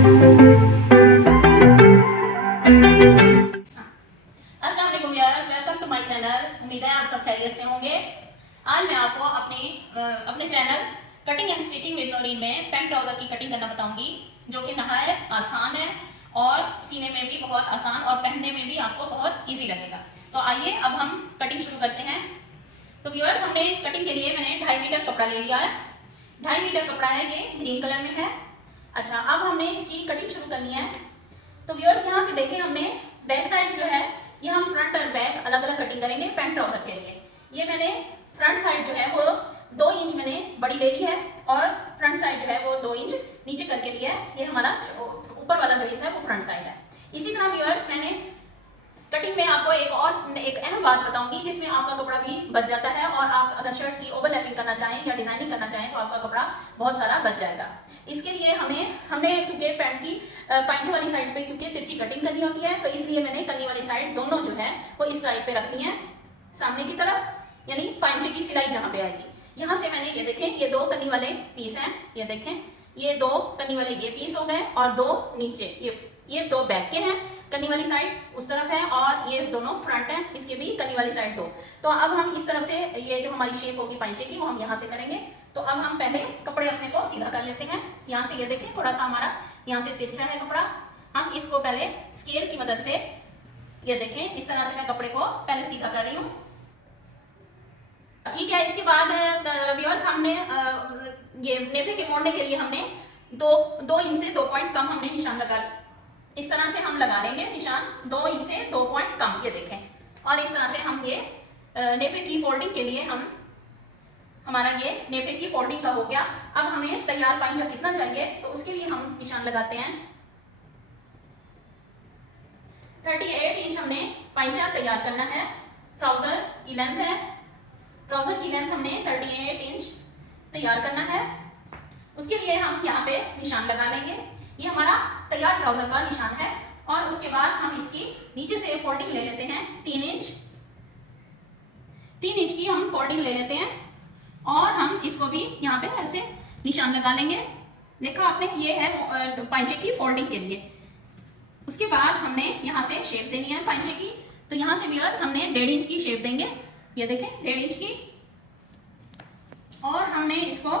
अस्सलाम वालेकुम viewers, welcome to my channel. उम्मीद है आप सब खैरियत से होंगे। आज मैं आपको अपने channel cutting and stitching with Naureen में पैंट ट्राउजर की कटिंग करना बताऊंगी, जो कि नहायत आसान है और सीने में भी बहुत आसान और पहनने में भी आपको बहुत इजी लगेगा। तो आइए अब हम कटिंग शुरू करते हैं। तो व्यूअर्स, हमने कटिंग के लिए मैंने 2.5 मीटर कपड़ा ले लिया है। 2.5 मीटर कपड़ा है, ये ग्रीन कलर में है। अच्छा, अब हमने इसकी कटिंग शुरू करनी है। तो व्यूअर्स, यहाँ से देखें, हमने बैक साइड जो है ये हम फ्रंट और बैक अलग अलग कटिंग करेंगे पैंट ट्राउजर के लिए। ये मैंने फ्रंट साइड जो है वो 2 इंच मैंने बड़ी ले ली है और फ्रंट साइड जो है वो 2 इंच नीचे करके लिया है। ये हमारा ऊपर वाला जो हिस्सा है वो फ्रंट साइड है। इसी तरह व्यूअर्स, मैंने कटिंग में आपको एक अहम बात बताऊंगी जिसमें आपका कपड़ा भी बच जाता है, और आप अगर शर्ट की ओवरलैपिंग करना चाहें या डिजाइनिंग करना चाहें तो आपका कपड़ा बहुत सारा बच जाएगा। इसके लिए हमने क्योंकि पैंट की पांचे वाली साइड पे क्योंकि तिरछी कटिंग करनी होती है, तो इसलिए मैंने कन्नी वाली साइड दोनों जो है वो इस साइड पे रखनी है, सामने की तरफ, यानी पांचे की सिलाई जहां पे आएगी। यहाँ से मैंने ये देखें, ये 2 कन्नी वाले पीस हैं। ये देखें, ये 2 कन्नी वाले ये पीस हो गए और 2 नीचे, ये 2 बैक के हैं। कन्नी वाली साइड उस तरफ है और ये दोनों फ्रंट है, इसके भी कन्नी वाली साइड 2। तो अब हम इस तरफ से ये जो हमारी शेप होगी पांचे की वो हम यहाँ से करेंगे। तो अब हम पहले कपड़े अपने को सीधा कर लेते हैं। यहाँ से ये देखें, थोड़ा सा हमारा यहाँ से तिरछा है कपड़ा। हम इसको पहले स्केल की मदद से, ये देखें, इस तरह से मैं कपड़े को पहले सीधा कर रही हूँ। ठीक है। इसके बाद व्यूअर्स, हमने ये नेफे के मोड़ने के लिए हमने 2 इंच से 2 पॉइंट कम हमने निशान लगा, इस तरह से हम लगा लेंगे निशान 2 इंच से 2 पॉइंट कम, ये देखें। और इस तरह से हम ये नेफे की फोल्डिंग के लिए हमारा ये नेफे की फोल्डिंग का हो गया। अब हमें तैयार पांचा कितना चाहिए, तो उसके लिए हम निशान लगाते हैं। 38 इंच हमने पांचा तैयार करना है। ट्राउजर की लेंथ है, ट्राउजर की लेंथ हमने 38 इंच तैयार करना है। उसके लिए हम यहाँ पे निशान लगा लेंगे। ये हमारा तैयार ट्राउजर का निशान है। और उसके बाद हम इसकी नीचे से फोल्डिंग ले लेते हैं 3 इंच। 3 इंच की हम फोल्डिंग ले लेते हैं और हम इसको भी यहाँ पे ऐसे निशान लगा लेंगे। देखा आपने, ये है पांचे की फोल्डिंग के लिए। उसके बाद हमने यहाँ से शेप देनी है पांचे की। तो यहाँ से व्यूअर्स हमने 1.5 इंच की शेप देंगे, ये देखें 1.5 इंच की। और हमने इसको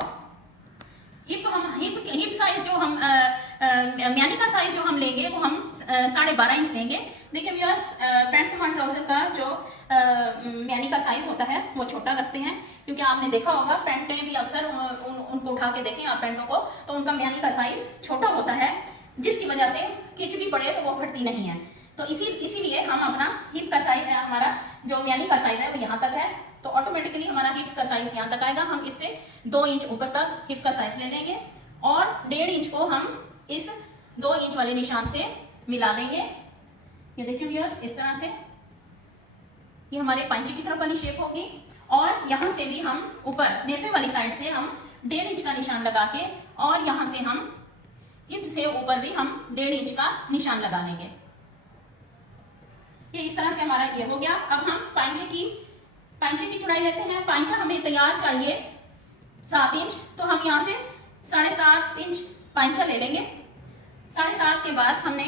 हिप साइज जो हम म्यानी का साइज जो हम लेंगे वो हम 12.5 इंच लेंगे। देखिए व्यूअर्स, पैंट और ट्राउजर का जो म्यानी का साइज होता है वो छोटा रखते हैं, क्योंकि आपने देखा होगा पैंटें भी अक्सर उनको उठा के देखें आप पैंटों को, तो उनका म्यानी का साइज छोटा होता है, जिसकी वजह से खिंच भी पड़े तो वो फटती नहीं है। तो इसीलिए हम अपना हिप का साइज है, हमारा जो म्यानी का साइज है वो यहाँ तक है, तो ऑटोमेटिकली हमारा हिप्स का साइज यहाँ तक आएगा। हम इससे 2 इंच ऊपर तक हिप का साइज ले लेंगे और 1.5 इंच को हम इस 2 इंच वाले निशान से मिला देंगे। ये देखिए व्यूअर्स, इस तरह से ये हमारे पांचे की तरफ वाली शेप होगी। और यहाँ से भी हम ऊपर नेफे वाली साइड से हम 1.5 इंच का निशान लगा के, और यहाँ से हम हिप से ऊपर भी हम 1.5 इंच का निशान लगा लेंगे। ये इस तरह से हमारा ये हो गया। अब हम पांचे की चौड़ाई लेते हैं। पांचा हमें तैयार चाहिए 7 इंच, तो हम यहाँ से 7.5 इंच पांचा ले लेंगे। 7.5 के बाद हमने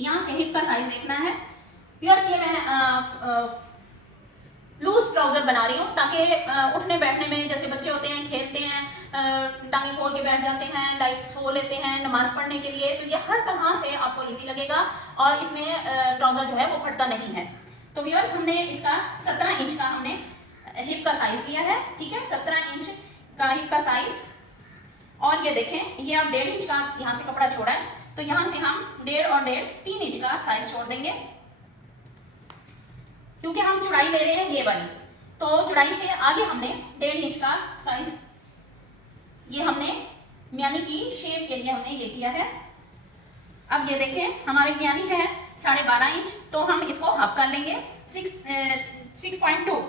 यहाँ से हिप का साइज देखना है। व्यूअर्स, ये मैं लूज ट्राउजर बना रही हूँ ताकि उठने बैठने में, जैसे बच्चे होते हैं खेलते हैं, टांगे खोल के बैठ जाते हैं, लाइक सो लेते हैं नमाज पढ़ने के लिए, तो ये हर तरह से आपको इजी लगेगा और इसमें ट्राउजर जो है वो फटता नहीं है। तो व्यूअर्स, हमने इसका 17 इंच का हमने हिप का साइज लिया है। ठीक है, 17 इंच का हिप का साइज। और ये देखें, ये अब 1.5 इंच का यहाँ से कपड़ा छोड़ा है, तो यहाँ से हम 1.5 और 1.5 3 इंच का साइज छोड़ देंगे, क्योंकि हम चौड़ाई ले रहे हैं ये वाली। तो चौड़ाई से आगे हमने 1.5 इंच का साइज, ये हमने म्यानी की शेप के लिए हमने ये किया है। अब ये देखें, हमारे म्यानी है 12.5 इंच, तो हम इसको हाफ कर लेंगे 6.2।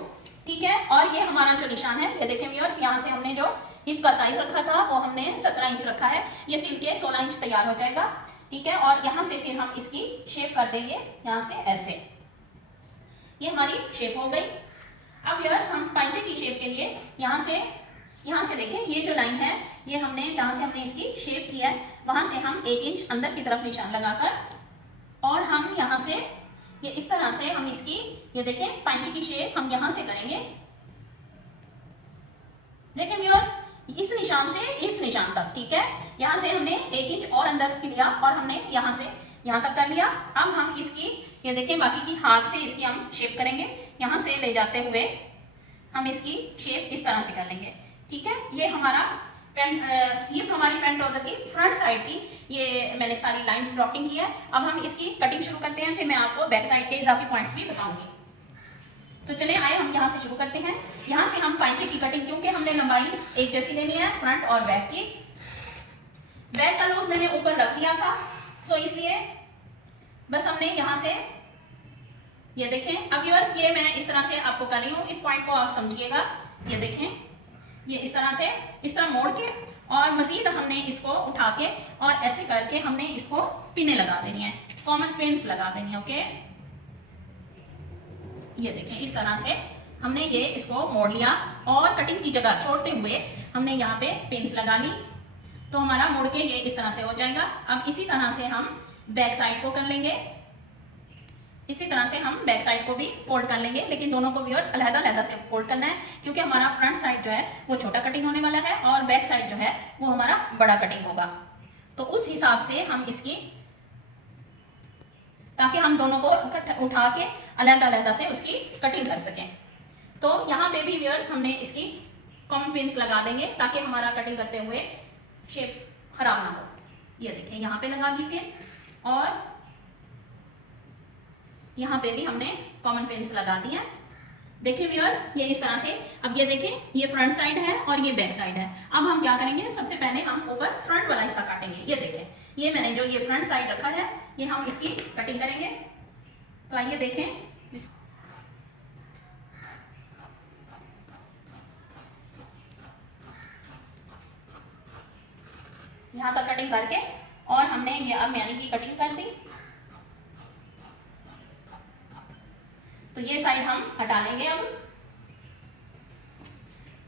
ठीक है, और ये हमारा जो निशान है, ये देखें व्यूअर्स, यहाँ से हमने जो हिप का साइज रखा था वो हमने 17 इंच रखा है। ये सिल के 16 इंच तैयार हो जाएगा। ठीक है, और यहाँ से फिर हम इसकी शेप कर देंगे, यहाँ से ऐसे, ये हमारी शेप हो गई। अब व्यूअर्स, हम पांचे की शेप के लिए यहाँ से देखें, ये जो लाइन है ये हमने जहाँ से हमने इसकी शेप किया है वहाँ से हम 1 इंच अंदर की तरफ निशान लगाकर और हम यहाँ से ये इस तरह से हम इसकी ये देखें पंच की शेप हम यहाँ से करेंगे। देखें व्यूअर्स, इस निशान से इस निशान तक, ठीक है। यहाँ से हमने 1 इंच और अंदर लिया और हमने यहाँ से यहाँ तक कर लिया। अब हम इसकी ये देखें बाकी की हाथ से इसकी हम शेप करेंगे। यहाँ से ले जाते हुए हम इसकी शेप इस तरह से कर लेंगे, ठीक है। ये हमारा पैंट, ये हमारी पैंट ट्राउजर की फ्रंट साइड की ये मैंने सारी लाइंस ड्रॉपिंग की है। अब हम इसकी कटिंग शुरू करते हैं, फिर मैं आपको बैक साइड के इजाफी पॉइंट्स भी बताऊंगी। तो चले आए हम यहाँ से शुरू करते हैं। यहाँ से हम पाइचे की कटिंग, क्योंकि हमने लंबाई एक जैसी लेनी है फ्रंट और बैक की। बैक का लूज मैंने ऊपर रख दिया था, सो इसलिए बस हमने यहाँ से ये देखें। अब व्यूअर्स ये मैं इस तरह से आपको कर रही हूँ, इस पॉइंट को आप समझिएगा। ये देखें, ये इस तरह से इस तरह मोड़ के और मजीद हमने इसको उठा के और ऐसे करके हमने इसको पिने लगा देनी है, कॉमन पिन्स लगा देनी है। ओके, ये देखें इस तरह से हमने ये इसको मोड़ लिया और कटिंग की जगह छोड़ते हुए हमने यहाँ पे पिन्स लगा ली, तो हमारा मुड़ के ये इस तरह से हो जाएगा। अब इसी तरह से हम बैक साइड को कर लेंगे, इसी तरह से हम बैक साइड को भी फोल्ड कर लेंगे, लेकिन दोनों को व्यूअर्स अलग-अलग से फोल्ड करना है, क्योंकि हमारा फ्रंट साइड जो है वो छोटा कटिंग होने वाला है और बैक साइड जो है वो हमारा बड़ा कटिंग होगा। तो उस हिसाब से हम इसकी, ताकि हम दोनों को उठा के अलग-अलग से उसकी कटिंग कर सकें। तो यहाँ पे भी व्यूअर्स हमने इसकी कॉमन पिन्स लगा देंगे ताकि हमारा कटिंग करते हुए शेप खराब ना हो। ये देखें यहाँ पे लगा दी पिन और यहाँ पे भी हमने कॉमन पिन्स लगा दिया। देखिए व्यूअर्स, ये इस तरह से। अब ये देखें, ये फ्रंट साइड है और ये बैक साइड है। अब हम क्या करेंगे, सबसे पहले हम ऊपर फ्रंट वाला हिस्सा काटेंगे। ये देखें, ये मैंने जो ये फ्रंट साइड रखा है ये हम इसकी कटिंग करेंगे। तो आइए देखें, यहाँ तक कटिंग करके और हमने ये अब मैनी की कटिंग कर दी। तो ये साइड हम हटा लेंगे। अब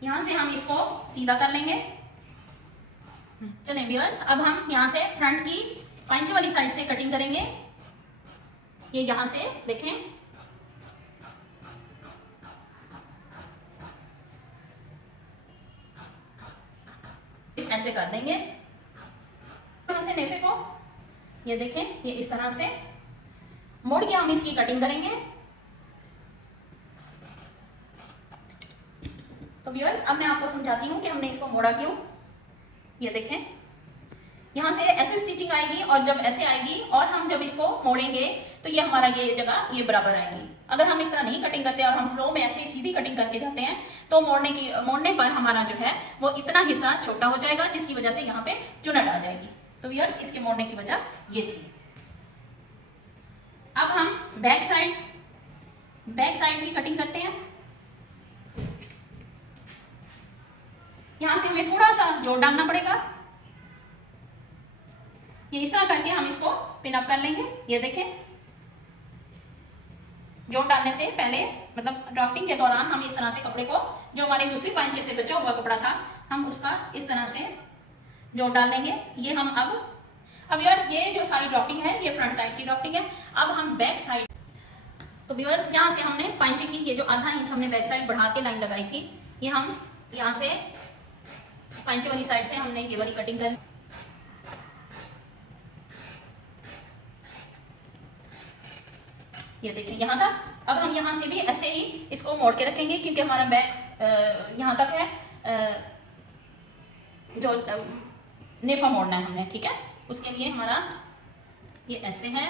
यहां से हम इसको सीधा कर लेंगे। चलें व्यूअर्स, अब हम यहां से फ्रंट की पंच वाली साइड से कटिंग करेंगे। ये यहां से देखें, ऐसे कर देंगे यहां से नेफे को। ये देखें, ये इस तरह से मोड़ के हम इसकी कटिंग करेंगे। तो व्यूअर्स, अब मैं आपको समझाती हूँ कि हमने इसको मोड़ा क्यों। ये देखें, यहाँ से ऐसे स्टिचिंग आएगी और जब ऐसे आएगी और हम जब इसको मोड़ेंगे तो ये हमारा ये जगह ये बराबर आएगी। अगर हम इस तरह नहीं कटिंग करते और हम फ्लो में ऐसे सीधी कटिंग करके जाते हैं तो मोड़ने पर हमारा जो है वो इतना हिस्सा छोटा हो जाएगा, जिसकी वजह से यहाँ पे चुनट आ जाएगी। तो व्यूअर्स, इसके मोड़ने की वजह ये थी। अब हम बैक साइड की कटिंग करते हैं। यहां से हमें थोड़ा सा जोड़ डालना पड़ेगा। ये इस तरह करके हम इसको पिन अप कर लेंगे। ये देखें, जोड़ डालने से पहले मतलब ड्राफ्टिंग के दौरान हम इस तरह से कपड़े को, जो हमारे दूसरी पंचे से बचा हुआ कपड़ा था, हम उसका इस तरह से जोड़ डाल लेंगे। ये हम अब व्यूअर्स, ये जो सारी ड्राफ्टिंग है ये फ्रंट साइड की ड्राफ्टिंग है। अब हम बैक साइड, तो व्यूअर्स यहाँ से हमने पंचे की ये जो आधा इंच हमने बैक साइड बढ़ा के लाइन लगाई थी, ये हम यहाँ से पंचे वाली साइड से हमने ये वाली कटिंग कर। ये देखिए यहाँ तक। अब हम यहाँ से भी ऐसे ही इसको मोड़ के रखेंगे, क्योंकि हमारा बैक यहाँ तक है, जो नेफा मोड़ना है हमने, ठीक है। उसके लिए हमारा ये ऐसे है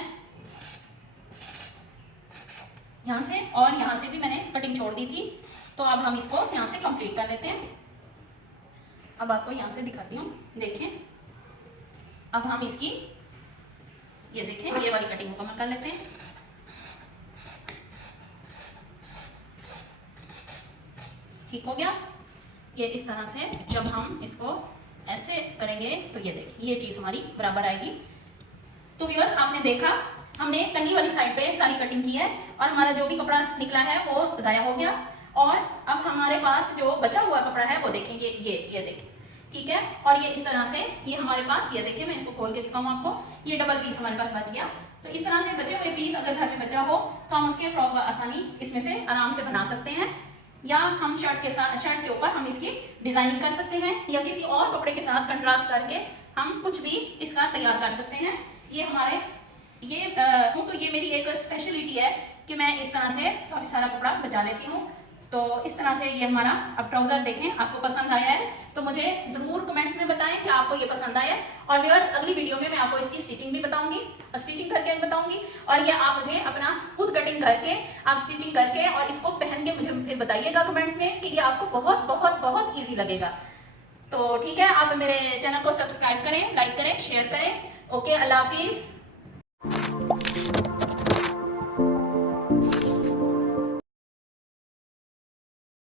यहाँ से, और यहाँ से भी मैंने कटिंग छोड़ दी थी। तो अब हम इसको यहाँ से कंप्लीट कर लेते हैं। अब आपको यहाँ से दिखाती हूँ, देखें। अब हम इसकी ये देखें, ये वाली कटिंग मुकम्मल कर लेते हैं। ठीक हो गया। ये इस तरह से जब हम इसको ऐसे करेंगे तो ये देखिए, ये चीज़ हमारी बराबर आएगी। तो व्यूअर्स, आपने देखा हमने कन्नी वाली साइड पे सारी कटिंग की है और हमारा जो भी कपड़ा निकला है वो ज़ाया हो गया। और अब हमारे पास जो बचा हुआ कपड़ा है वो देखेंगे, ये देखें, ठीक है। और ये इस तरह से ये हमारे पास, ये देखिए मैं इसको खोल के दिखाऊं आपको, ये डबल पीस हमारे पास बच गया। तो इस तरह से बचे हुए पीस अगर घर में बचा हो तो हम उसके फ्रॉक आसानी इसमें से आराम से बना सकते हैं, या हम शर्ट के साथ, शर्ट के ऊपर हम इसकी डिजाइनिंग कर सकते हैं, या किसी और कपड़े के साथ कंट्रास्ट करके हम कुछ भी इसका तैयार कर सकते हैं। ये हमारे ये तो ये मेरी एक स्पेशलिटी है कि मैं इस तरह से काफी सारा कपड़ा बचा लेती हूँ। तो इस तरह से ये हमारा अब ट्राउजर देखें, आपको पसंद आया है तो मुझे जरूर कमेंट्स में बताएं कि आपको ये पसंद आया। और व्यूअर्स, अगली वीडियो में मैं आपको इसकी स्टिचिंग भी बताऊंगी, स्टिचिंग करके बताऊंगी, और ये आप मुझे अपना खुद कटिंग करके, आप स्टिचिंग करके और इसको पहन के मुझे फिर बताइएगा कमेंट्स में कि ये आपको बहुत बहुत बहुत ईजी लगेगा। तो ठीक है, आप मेरे चैनल को सब्सक्राइब करें, लाइक करें, शेयर करें। ओके, अल्लाह हाफिज।